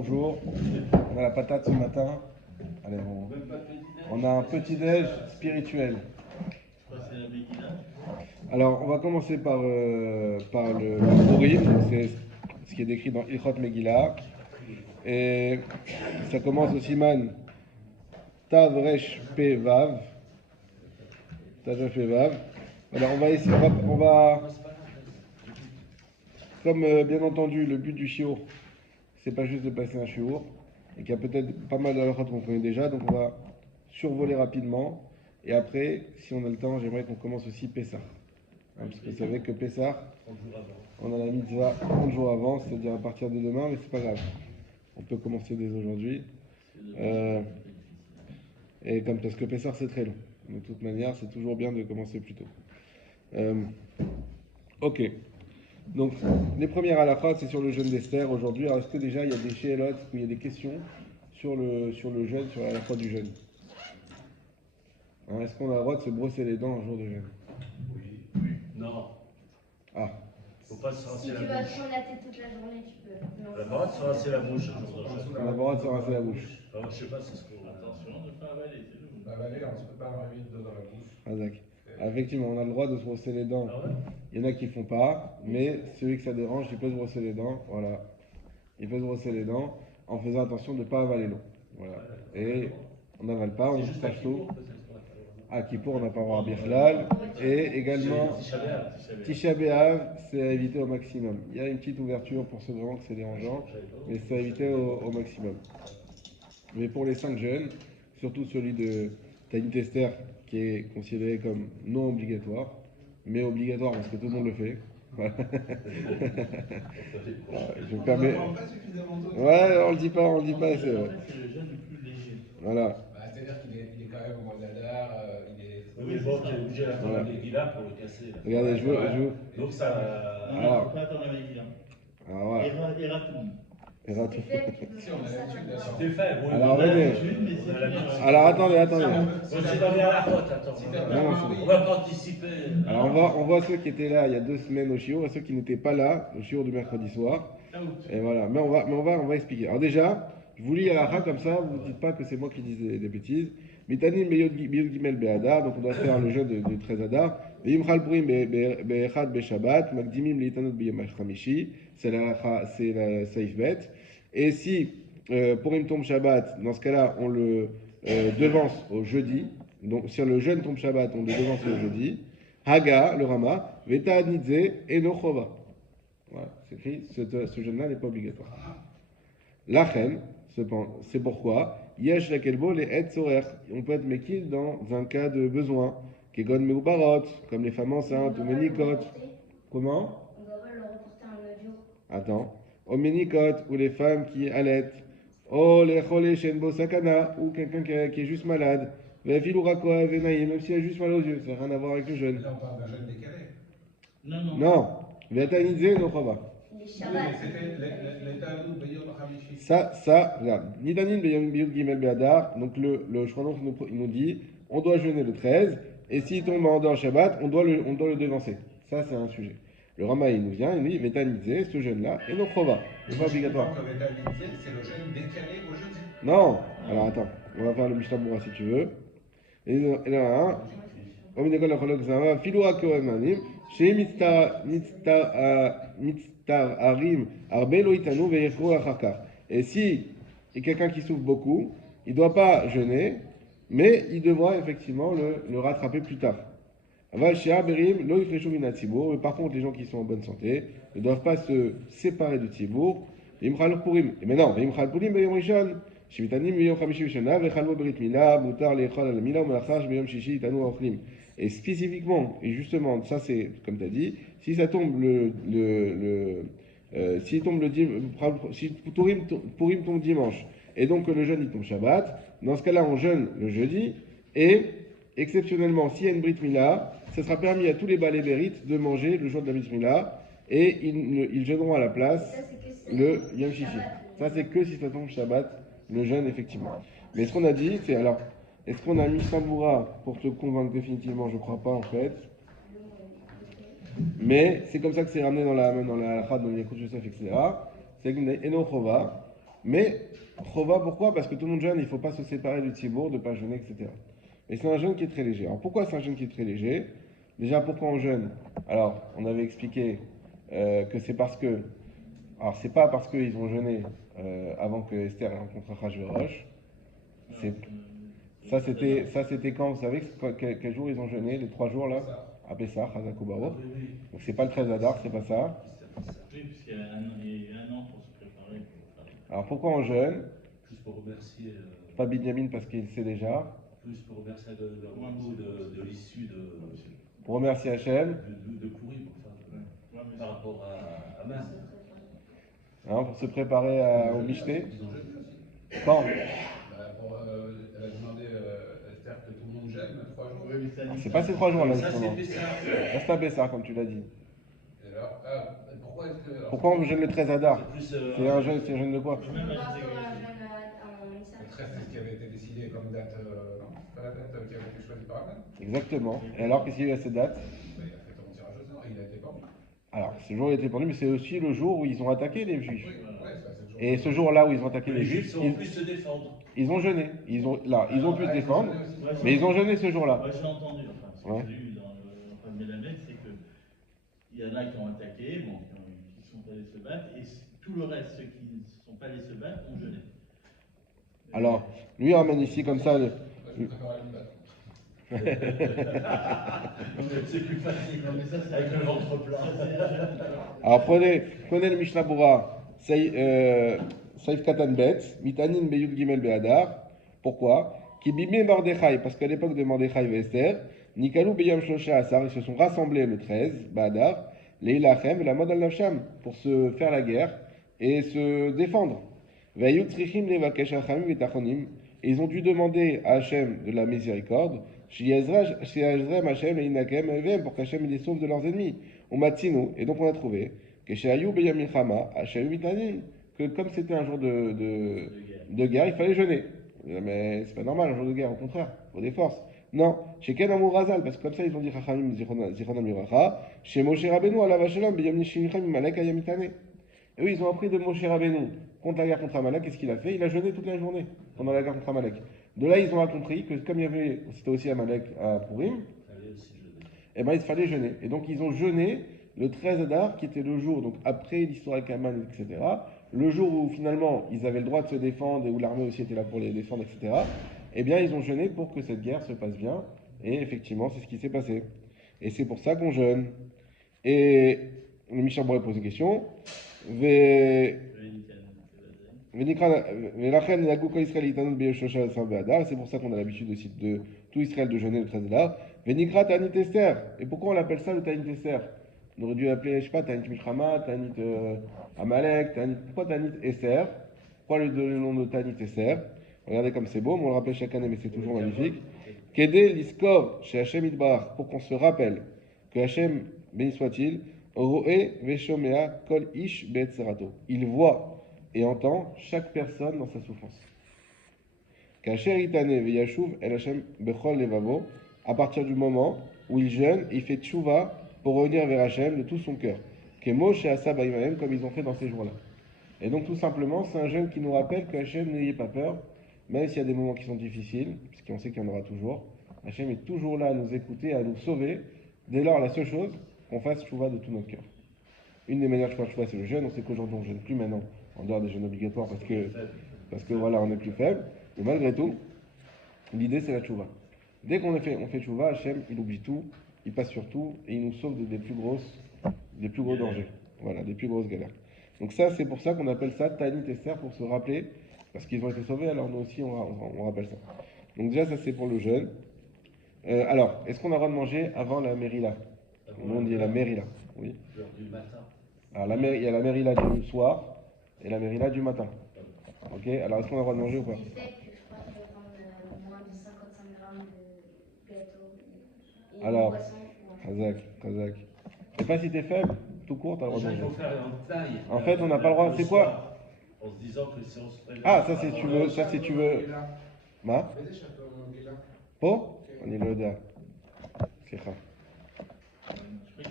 Bonjour, on a la patate ce matin. Allez, on a un petit-déj spirituel. Alors, on va commencer par le Purim, donc c'est ce qui est décrit dans Ilchot Megillah. Et ça commence au Siman Tav Resh Pe Vav. Tav Resh Pe Vav. Alors, comme bien entendu, le but du shiur, c'est pas juste de passer un shiur, et qu'il y a peut-être pas mal d'halachot qu'on connaît déjà, donc on va survoler rapidement. Et après, si on a le temps, j'aimerais qu'on commence aussi Pessah. Parce que vous savez que Pessah, on a la mitzvah 30 jours avant, c'est-à-dire à partir de demain, mais c'est pas grave. On peut commencer dès aujourd'hui. Et comme parce que Pessah c'est très long. De toute manière, c'est toujours bien de commencer plus tôt. Ok. Donc, les premières halachot, c'est sur le jeûne d'Esther aujourd'hui. Alors, est-ce que déjà il y a des shélotes, il y a des questions sur le jeûne, sur la halachot du jeûne? Est-ce qu'on a le droit de se brosser les dents un jour de jeûne? Oui. Non. Ah. Faut pas se rincer Si la tu vas bouche. te la tête toute la journée, tu peux. On a le droit de se rincer la bouche un jour de jeûne. On a le droit de se rincer la bouche. Alors, je sais pas, c'est ce qu'on. Attention de ne pas avaler, c'est tout. Avaler, on ne se peut pas avoir mis dans la bouche. Ah, d'accord. Effectivement, on a le droit de se brosser les dents. Ah ouais? Il y en a qui font pas, mais celui que ça dérange, il peut se brosser les dents. Voilà. Il peut se brosser les dents en faisant attention de ne pas avaler l'eau. Voilà. Et on n'avale pas, on se cache tout. À Kippour, on n'a pas le droit à Birlal. Et également, Tisha B'Av, c'est à éviter au maximum. Il y a une petite ouverture pour ceux vraiment que c'est dérangeant, mais c'est à éviter au maximum. Mais pour les 5 jeûnes, surtout celui de Tanit Esther, qui est considéré comme non obligatoire, mais obligatoire parce que tout le monde le fait. Voilà. Je me permets. Ouais, on le dit pas, c'est vrai. C'est le jeûne le plus léger. Voilà. Bah, c'est-à-dire qu'il est quand même au mois d'Adar, il est. Oui, mais bon, tu es obligé d'attendre Voilà. la Megillah pour le casser. Là. Regardez, je veux. Donc ça. Non, Alors. il ne faut pas attendre la Megillah. Alors voilà. Eratum. Et là, tout. Si, on a l'habitude, bien sûr. C'est fait. Oui, Alors, on a venez. l'habitude, mais on a l'habitude. Alors attendez. C'est dans les halachot, attends. Non, On va pas anticiper. Alors on voit ceux qui étaient là il y a 2 semaines au shiur et ceux qui n'étaient pas là au shiur du mercredi soir. Et voilà. Mais on va expliquer. Alors déjà, je vous lis à la comme ça, vous ne dites pas que c'est moi qui dis des bêtises. Mitanin beyod gimel be'adar, donc on doit faire le jeûne de 13 adar. Ve'im chal purim be'echad be'shabbat, makdimim leitanot b'yom hamishi, c'est la saif bet. Et si purim tombe Shabbat, dans ce cas-là, on le devance au jeudi. Donc si le jeûne tombe Shabbat, on le devance au jeudi. Haga, le Rama, Veta Nidze et no Chova. Voilà, c'est écrit, ce jeûne-là n'est pas obligatoire. Lachen, c'est pourquoi, Yesh lakelbo les et sorer. On peut être mekil dans un cas de besoin. Kegon meubarot, comme les femmes enceintes, ou menikot. Comment? On doit le reporter un audio. Attends. Au menikot, ou les femmes qui allaitent. Oh, les cholé shenbo sakana, ou quelqu'un qui est juste malade. Vefilourakoa venaï, même s'il a juste mal aux yeux, ça n'a rien à voir avec le jeûne. Là, on parle d'un jeûne décalé. Non. Non. Vetanidze no chova. Les Oui, Shabbats. mais c'était l'état d'où Beyom Hamishi. Ça, regarde. Nidanin beyom gimel be'adar. Donc le Shulchan il nous dit, on doit jeûner le 13, et s'il tombe en dehors Shabbat, on doit le devancer. Ça, c'est un sujet. Le Rama, il nous vient, il nous dit, Vetanidze, ce jeûne-là, et no chova. C'est pas obligatoire. Donc, l'état d'Inzé, c'est le jeûne décalé au jeudi. Non. Alors attends, on va faire le Mishnah Bura si tu veux. Et là, et si il y a quelqu'un qui souffre beaucoup, il ne doit pas jeûner, mais il devra effectivement le rattraper plus tard. Mais par contre, les gens qui sont en bonne santé ne doivent pas se séparer du Tzibour. Mais non, et spécifiquement, et justement, ça c'est comme tu as dit, si ça tombe si Purim tombe dimanche, et donc que le jeûne il tombe Shabbat, dans ce cas-là on jeûne le jeudi, et exceptionnellement, s'il y a une Brit Mila, ça sera permis à tous les balais bérites de manger le jour de la Brit Mila, et ils jeûneront à la place le Yom Shishi. Ça, c'est que si ça tombe Shabbat, le jeûne, effectivement. Mais ce qu'on a dit, c'est alors, est-ce qu'on a mis Saboura pour te convaincre définitivement? Je crois pas, en fait. Mais c'est comme ça que c'est ramené dans la halakha, dans les Yekut Yosef, etc. C'est que Eno Chova, Mais, Chova, pourquoi? Parce que tout le monde jeûne, il ne faut pas se séparer du Tzibour, de ne pas jeûner, etc. Et c'est un jeûne qui est très léger. Alors pourquoi c'est un jeûne qui est très léger? Déjà, pourquoi on jeûne? Alors, on avait expliqué que c'est parce que. Alors, c'est pas parce qu'ils ont jeûné avant que Esther rencontre Achashverosh. C'est, ça c'était quand? Vous savez quel jour ils ont jeûné? Les 3 jours là? À Pessah, Chazak ou Baruch. Oui, oui. Donc c'est pas le 13 Adar, c'est pas ça. Oui, puisqu'il y a il y a eu un an pour se préparer pour faire. Alors pourquoi on jeûne? Plus pour remercier, Pas Binyamin parce qu'il sait déjà. plus pour remercier le repos de l'issue Pour remercier Hachem. de courir pour faire, Ouais, mais par rapport à Mas. Pour se préparer au Mishneh. Ils ont jeûné aussi. Quand? Elle a demandé Esther que tout le monde jeûne 3 jours. Oui, mais ça dit C'est ça. pas ces 3 jours là Ça, justement. c'est ça. Là c'est à Pessah comme tu l'as dit. Et alors, pourquoi est-ce que. alors, Pourquoi on jeûne le 13 Adar? C'est plus. C'est un jeûne de quoi? J'ai même Parce acheté qu'on a un quelque chose. jeune en Le Issa. 13, c'est ce qui avait été décidé comme date. Non, c'est pas la date qui avait été choisie par Amen. Exactement. Et alors qu'est-ce qu'il y a eu à cette date? Il a fait ton tirage au sort, il a été pendu. Alors ce jour il a été pendu, mais c'est aussi le jour où ils ont attaqué les Juifs. Oui, ouais, ça, c'est toujours. Et ce jour-là où ils ont attaqué les Les Juifs, Juifs sauront plus se défendre. ils ont jeûné. Ils ont pu se défendre, Ouais, mais ils ont jeûné ce jour-là. Moi, j'ai entendu, enfin, ce que Ouais. j'ai eu dans le Mélamède, c'est que il y en a qui ont attaqué, bon, qui sont allés se battre, et tout le reste, ceux qui ne sont pas allés se battre, ont jeûné. Alors, lui ramène ici comme ça. Moi, je me prépare à me battre. C'est plus facile. Non, mais ça, c'est Avec le ventre Ça, plat. c'est un jeûne. Alors prenez le Mishnah Bura, Saif Katan Bet, Mitanin Beyud Gimel Be'adar. Pourquoi? Qui bimé Mordechai, parce qu'à l'époque de Mordechai et Esther, Nikalou Beyam Shosha Asar, ils se sont rassemblés le 13, Be'adar, Leilachem, la Mode al-Nafsham, pour se faire la guerre et se défendre. Ve'ayut Tzrichim Levakesh Achamim et Tachonim, et ils ont dû demander à Hachem de la miséricorde, Shiazrem Hachem et Inakem Evem, pour qu'Hachem les sauve de leurs ennemis. On m'a tino, et donc on a trouvé que chez Ayou Beyam Milchama, Hachem Mitanin, que comme c'était un jour de guerre, il fallait jeûner. Mais c'est pas normal un jour de guerre, au contraire, il faut des forces. Non, chez Ken Amour Razal, parce que comme ça ils ont dit Chachamim Zichronam Yuracha, chez Moshe Rabbeinu, Alav Hashalom, Beyam Nishimichem, Malek Ayamitane. Et eux, ils ont appris de Moshe Rabbeinu contre la guerre contre Amalek. Qu'est-ce qu'il a fait? Il a jeûné toute la journée pendant la guerre contre Amalek. De là, ils ont compris que comme il y avait, c'était aussi Amalek à Purim, Fallait aussi jeûner. eh ben, il fallait jeûner. Et donc, ils ont jeûné le 13 Adar, qui était le jour, donc après l'histoire avec Aman, etc. Le jour où finalement, ils avaient le droit de se défendre et où l'armée aussi était là pour les défendre, etc. Eh bien, ils ont jeûné pour que cette guerre se passe bien. Et effectivement, c'est ce qui s'est passé. Et c'est pour ça qu'on jeûne. Et le Mishnah pourrait poser une question. C'est pour ça qu'on a l'habitude aussi de tout Israël de jeûner le 13 Adar. Venikra Tanit Esther. Et pourquoi on l'appelle ça le Tanit Esther? On aurait dû l'appeler, je sais pas, Tanit Milchama, Tanit Amalek, pourquoi Tanit Esther? Pourquoi lui donner le nom de Tanit Esther? Regardez comme c'est beau, on le rappelle chaque année, mais c'est toujours magnifique. Kede Liskor chez Hachem Idbar, pour qu'on se rappelle que Hachem, béni soit-il, Roé Veshomea Kol Ish Be'etzerato. Il voit et entend chaque personne dans sa souffrance. Kacher Itane Veyashuv El Hachem Bechol Levavo, à partir du moment où il jeûne, il fait tchouva pour revenir vers Hachem de tout son cœur. Kemo chez Asa Baïmaem, comme ils ont fait dans ces jours-là. Et donc tout simplement, c'est un jeûne qui nous rappelle que Hachem, n'ayez pas peur, même s'il y a des moments qui sont difficiles, puisqu'on sait qu'il y en aura toujours. Hachem est toujours là à nous écouter, à nous sauver. Dès lors, la seule chose, qu'on fasse tchouva de tout notre cœur. Une des manières de faire tchouva, c'est le jeûne. On sait qu'aujourd'hui, on ne jeûne plus maintenant, en dehors des jeûnes obligatoires, parce que voilà, on est plus faible. Mais malgré tout, l'idée, c'est la tchouva. Dès qu'on fait tchouva, Hachem, il oublie tout, il passe sur tout, et il nous sauve des plus gros dangers. Voilà, des plus grosses galères. Donc ça, c'est pour ça qu'on appelle ça Tanit Esther, pour se rappeler, parce qu'ils ont été sauvés, alors nous aussi, on rappelle ça. Donc déjà, ça c'est pour le jeûne. Alors, est-ce qu'on a le droit de manger avant la Mérila? Nous, on dit la Mérila, oui. L'heure du matin. Alors, il y a la Mérila du soir et la Mérila du matin. Ok? Alors, est-ce qu'on a le droit de manger ou pas? Il fait que je crois qu'il faut prendre moins de 55 grammes de gâteau. Et Alors, une boisson. Kazak. Je sais pas si t'es faible, tout court, t'as le droit de Déjà, il manger. faut faire en taille. En fait, on n'a pas le droit. Le C'est quoi? soir, en se disant que si on se prévient. Ah, ça c'est tu veux. Ma? Po? On est le da. Slicha. Je crois qu'il y a 17h10.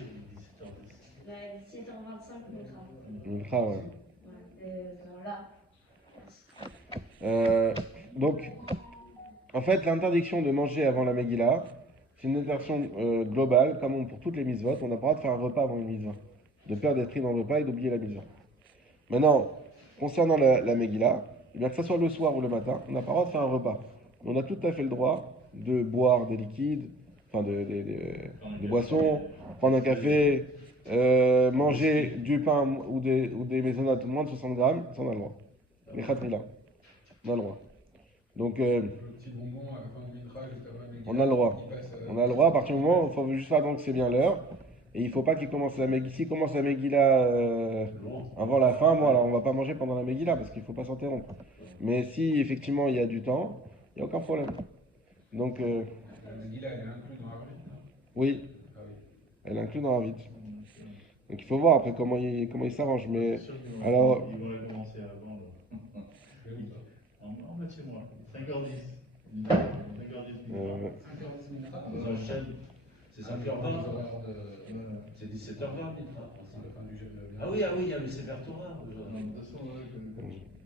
Ben, 17h25, on travaille. Mincha, ouais. Là. Euh, donc, en fait, l'interdiction de manger avant la Megillah, c'est une interdiction globale, comme pour toutes les mitzvot. On n'a pas le droit de faire un repas avant une mitzvah. De peur d'être pris dans le repas et d'oublier la mitzvah. Maintenant, concernant la Megillah, eh bien que ce soit le soir ou le matin, on n'a pas le droit de faire un repas. On a tout à fait le droit de boire des liquides, enfin des boissons, prendre un café, manger du pain ou des maisonnettes de moins de 60 grammes, ça on a le droit. Les khatrila, on a le droit. Donc, Le petit bonbon à la fin de Mitra juste avant la Megillah, on a le droit. il passe, On a le droit à partir du moment où il faut juste faire attendre que c'est bien l'heure. Et il ne faut pas qu'il commence la Megillah. S'il commence la Megillah avant la fin, bon, alors on ne va pas manger pendant la Megillah parce qu'il ne faut pas s'interrompre. Mais si effectivement il y a du temps, il n'y a aucun problème. Donc, La Megillah, elle est inclue dans la rite, non? oui, Ah oui. elle inclut dans la rite. Donc il faut voir après comment il s'arrange. Mais alors, Ils vont la commencer avant. Là. Je vais où, ça? En bas de chez moi, 5h10. 5h10. 5h10 Mitra. On enchaîne. C'est Les 5h20. horaires de C'est 17h20, Mitra. la fin du jeu de Ah oui, il y a le Sefer Torah. De toute façon,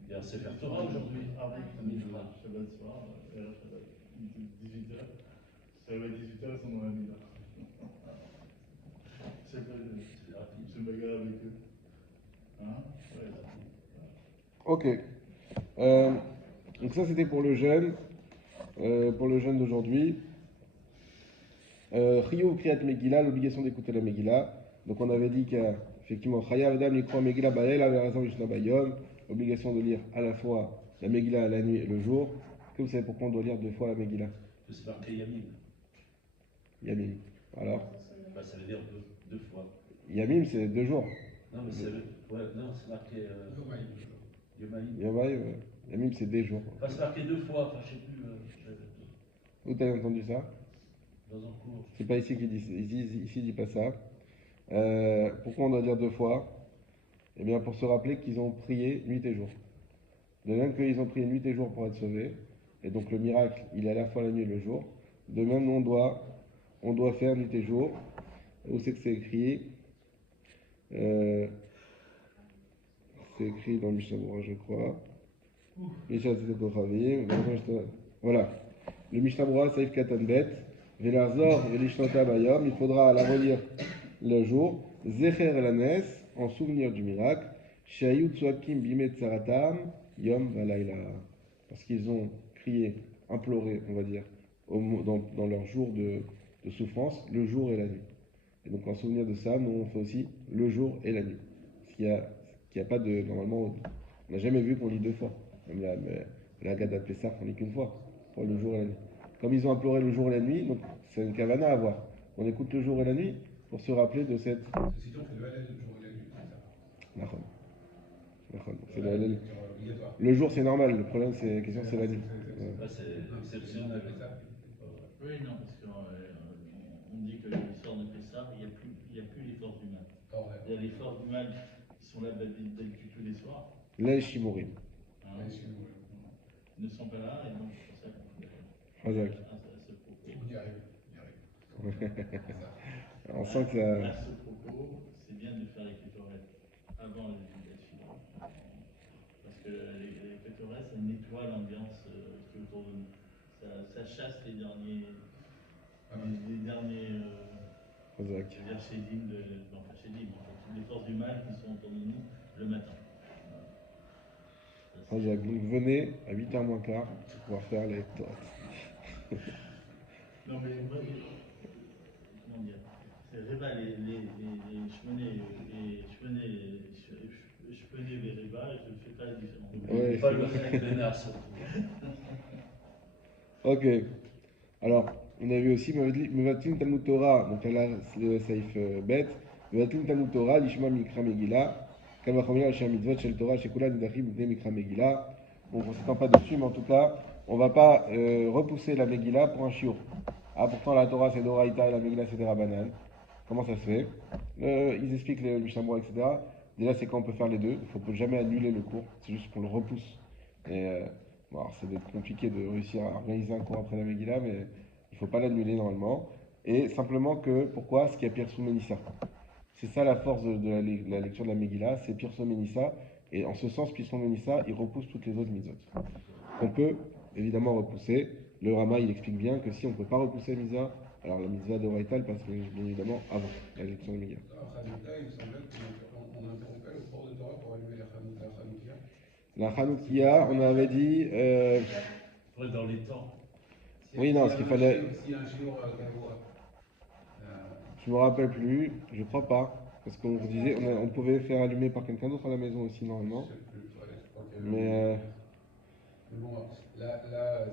Il y a un Sefer Torah aujourd'hui. Ah oui, Mitra. Shabbat soir, Shabbat, 18h. Shabbat 18h, ils sont dans la Mila. Je sais pas, C'est rapide. je me bagarre avec eux. Hein? Ouais. ok. Donc ça c'était pour le jeûne d'aujourd'hui. Chiyuv Kriyat Megillah, l'obligation d'écouter la Megillah. Donc on avait dit qu'effectivement, Chayav Adam Likro Megillah Balela Verazam Mishnah Bayom, obligation de lire à la fois la Megillah la nuit et le jour. Est-ce que vous savez pourquoi on doit lire deux fois la Megillah? C'est marqué Yamim. Yamim. Alors, Bah, ça veut dire deux fois. Yamim c'est 2 jours. Non, mais c'est marqué Yomaïm. Yamim c'est des jours. Enfin, c'est marqué 2 fois. Enfin, je sais plus. Où t'as entendu ça? Dans un cours. C'est pas ici qu'il dit, ici il dit pas ça. Pourquoi on doit dire 2 fois? Eh bien pour se rappeler qu'ils ont prié nuit et jour. De même qu'ils ont prié nuit et jour pour être sauvés, et donc le miracle, il est à la fois la nuit et le jour. De même, nous, on doit faire nuit et jour. Où c'est que c'est écrit? C'est écrit dans le Mishnah Berurah, je crois. Mishnah Kochavim. Voilà. Le Mishnah Berurah, Saïf Katan Bet. Velarzor, Velishnota Bayom. Il faudra la relire le jour. Zecher Elanes, en souvenir du miracle. Shayut Tsuakim Bimet Tsaratam. Yom Valayla. Parce qu'ils ont crié, imploré, on va dire, dans leur jour de souffrance, le jour et la nuit. Et donc en souvenir de ça, nous on fait aussi le jour et la nuit. Parce qu'il y a pas de. Normalement, on n'a jamais vu qu'on lit 2 fois. Même la Gada Pessah, on lit qu'une fois, pour le jour et la nuit. Comme ils ont imploré le jour et la nuit, donc c'est une kavana à avoir. On écoute le jour et la nuit pour se rappeler de cette. Ceci dit, on fait le halal le jour et la nuit, c'est ça. Nachon. C'est Le le halal, halal. c'est obligatoire. Le jour c'est normal, le problème c'est la question c'est la nuit. Ouais. Là, c'est exceptionnel. Oui, non, parce qu'on dit que l'histoire de Pessah, il n'y a plus les forces du mal. Il y a les forces du mal qui sont là d'habitude tous les soirs. Là, les Shimurim. Hein, ils ne sont pas là, et donc c'est pour ça qu'on fait Razak. à ce propos. On y arrive, on y arrive. C'est ça. On sent que À ça. ce propos, c'est bien de faire les kétorettes avant le début de la Tchila. Parce que les kétorettes, ça nettoie l'ambiance qui est autour de nous. Ça chasse les derniers. Razak. C'est-à-dire Chédim, non pas Chédim, toutes les forces du mal qui sont autour de nous le matin. Voilà. Razak. Donc venez à 8h moins quart pour pouvoir faire les torts. Non mais moi, comment dire, c'est Réba, les Shmoné les Réba, je ne fais pas la différence. Ouais. Pas le Khaled Benar, surtout. Ok. Alors, on a vu aussi Mevatim Talmud Torah, donc là, le Saïf Bet. Mevatim Talmud Torah, Lishma Mikra Megillah. Kavachomila Hashem Mitzvot Shel Torah, Shekula Nidachim Bnei Mikra Megillah. Donc, on ne s'étend pas dessus, mais en tout cas, on ne va pas repousser la Megillah pour un shiur. Ah, pourtant, la Torah c'est d'Oraïta et la Megillah c'est des Rabbanan. Comment ça se fait? Ils expliquent le Mishnah Berurah, etc. Déjà, c'est quand on peut faire les deux. Il ne faut jamais annuler le cours, c'est juste qu'on le repousse. Et bon, alors, ça va être compliqué de réussir à organiser un cours après la Megillah, mais il ne faut pas l'annuler normalement. Et simplement que, pourquoi? Ce qu'il y a Pirsou Ménissa. C'est ça la force de la lecture de la Megillah, c'est Pirsou Ménissa. Et en ce sens, Pirsou Ménissa, il repousse toutes les autres mitzvot. qu'on peut évidemment repousser. Le Rama, il explique bien que si on ne peut pas repousser la mitzvah, alors la mitzvah de Oraïta, elle passe bien évidemment avant la lecture de Megillah. À Hanouka, il me semblait qu'on interrompait le cours de Torah pour allumer les Hanoukia. La Hanoukia, on avait dit. Après, dans les temps. Oui, non, ce qu'il fallait. S'il y a un chinois Galois. Je me rappelle plus, je crois pas. Parce qu'on vous disait, on pouvait faire allumer par quelqu'un d'autre à la maison aussi, normalement. Je sais plus, ouais, je crois qu'il y a Mais Mais bon, là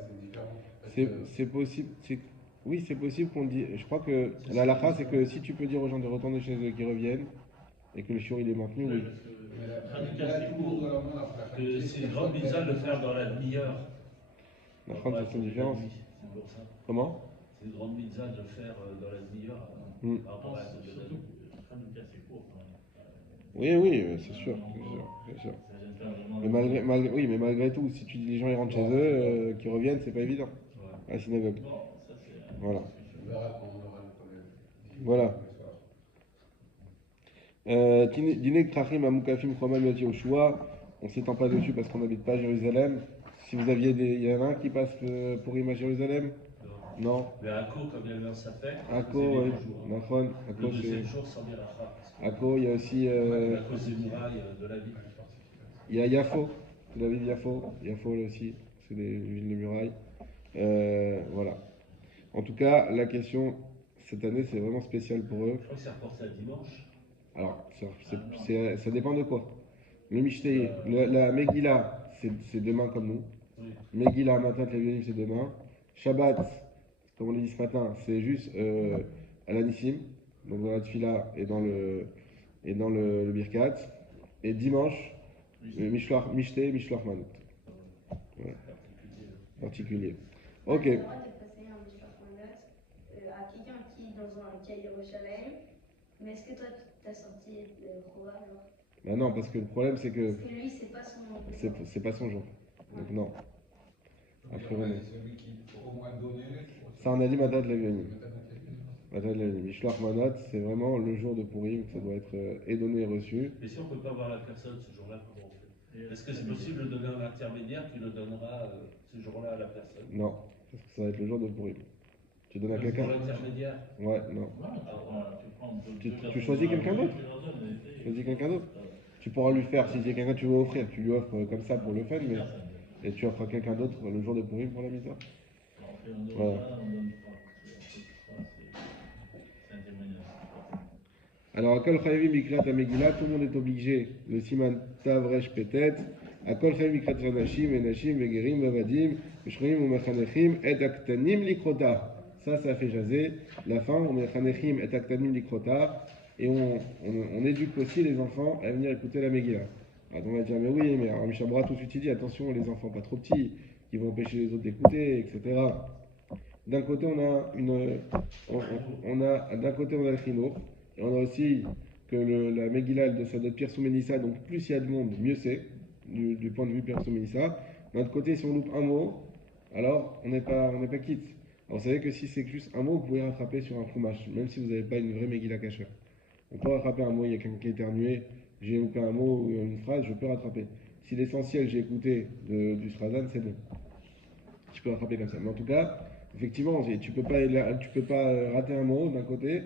c'est différent. Parce que- c'est possible. Oui, c'est possible qu'on dit. Je crois que la halakha, c'est que si tu peux dire aux gens de retourner chez eux et qu'ils reviennent, et que le shiur il est maintenu, oui. Parce que Mais Hanouka, là, c'est tout le monde court. doit l'avoir après. Que c'est une grande mitzvah de le faire dans la demi-heure. La France, Ouais, c'est une différence. C'est pour ça. Comment? C'est une grande mitzvah de le faire dans la demi-heure. Mm. Par rapport à la Surtout que Hanouka, c'est court quand même. Oui, oui, c'est sûr, c'est sûr. Ça vient de faire vraiment Mais malgré tout, si tu dis les gens ils rentrent chez eux, qu'ils reviennent, c'est pas évident. Ouais. À la synagogue. Bon, ça c'est. Voilà. On verra quand on aura le problème. Voilà. Dîner Krachim à Moukafim Chomal Yot Yoshua. On s'étend pas dessus parce qu'on n'habite pas à Jérusalem. Si vous aviez il y en a un qui passe pour à Jérusalem? Non. Mais Akko, comme il y avait un sapin, Akko, c'est les oui. deux jours. Nafon. Le Akko, deuxième c'est. jour, sans bien la frappe. Akko, il y a aussi. À cause des murailles de la ville. Il y a Yafo. C'est la ville Yafo. Yafo là aussi. C'est des villes de murailles. Voilà. En tout cas, la question cette année, c'est vraiment spécial pour eux. Je crois que c'est reporté à dimanche. Alors, ça dépend de quoi. Le Mishteh, la Megillah, c'est demain comme nous. Oui. Megillah, Matat, Lévionim, c'est demain. Shabbat, comme on l'a dit ce matin, c'est juste à l'Anissim, donc dans la Tfila et dans le Birkat. Et dimanche, le Mishteh, Mishloach Manot. Ouais, particulier. Ok. Le droit de passer un mishloach manot à quelqu'un qui est qui est à Yerushalayim. Mais est-ce que toi, tu as sorti le Chova alors? Bah non, parce que le problème, c'est que Parce que lui, c'est pas son. c'est pas son jour. Donc non. Après, Ouais, on est- c'est celui qui faut au moins donner. Ça, on a dit Matat, Lévionim. Matat, Lévionim. Mishloach Manot, c'est vraiment le jour de Purim, ça doit être et donné et reçu. Et si on ne peut pas voir la personne ce jour-là, comment on fait? Est-ce que c'est possible de donner un intermédiaire qui le donnera ce jour-là à la personne? Non, parce que ça va être le jour de Purim. Tu donnes à Pour quelqu'un? l'intermédiaire? Ouais, non. Tu Tu choisis quelqu'un d'autre? Tu choisis quelqu'un d'autre? Tu pourras lui faire, si c'est quelqu'un que tu veux offrir, tu lui offres comme ça pour le fun, mais et tu offres à quelqu'un d'autre le jour de Purim pour la mitzvah. Voilà. Alors, à Kol Chayavim Mikrat Megillah, tout le monde est obligé, le Siman Tavresh Petet, à Kol Chayavim Mikrat Nashim, et Nashim, Vegerim, Vavadim, Meshroim, Umechanechim, et Aktanim Likrota. Ça fait jaser. La fin, Umechanechim, et Aktanim Likrota, et on éduque aussi les enfants à venir écouter la Megillah. Alors, on va dire, mais oui, mais Rami Shabra tout de suite il dit, attention, les enfants pas trop petits, qui vont empêcher les autres d'écouter, etc. D'un côté, on a d'un côté, on a le chinour, et on a aussi que la Megillah, elle doit être Pirsou Mélissa, donc plus il y a de monde, mieux c'est, du point de vue Pirsou Mélissa. D'un autre côté, si on loupe un mot, alors on n'est pas quitte. Alors, vous savez que si c'est juste un mot, vous pouvez rattraper sur un chumash, même si vous n'avez pas une vraie Megillah kasher. On peut rattraper un mot, il y a quelqu'un qui a éternué, j'ai loupé un mot ou une phrase, je peux rattraper. Si l'essentiel, j'ai écouté du Srazan, c'est bon. Je peux rattraper comme ça. Mais en tout cas, effectivement, tu peux pas rater un mot d'un côté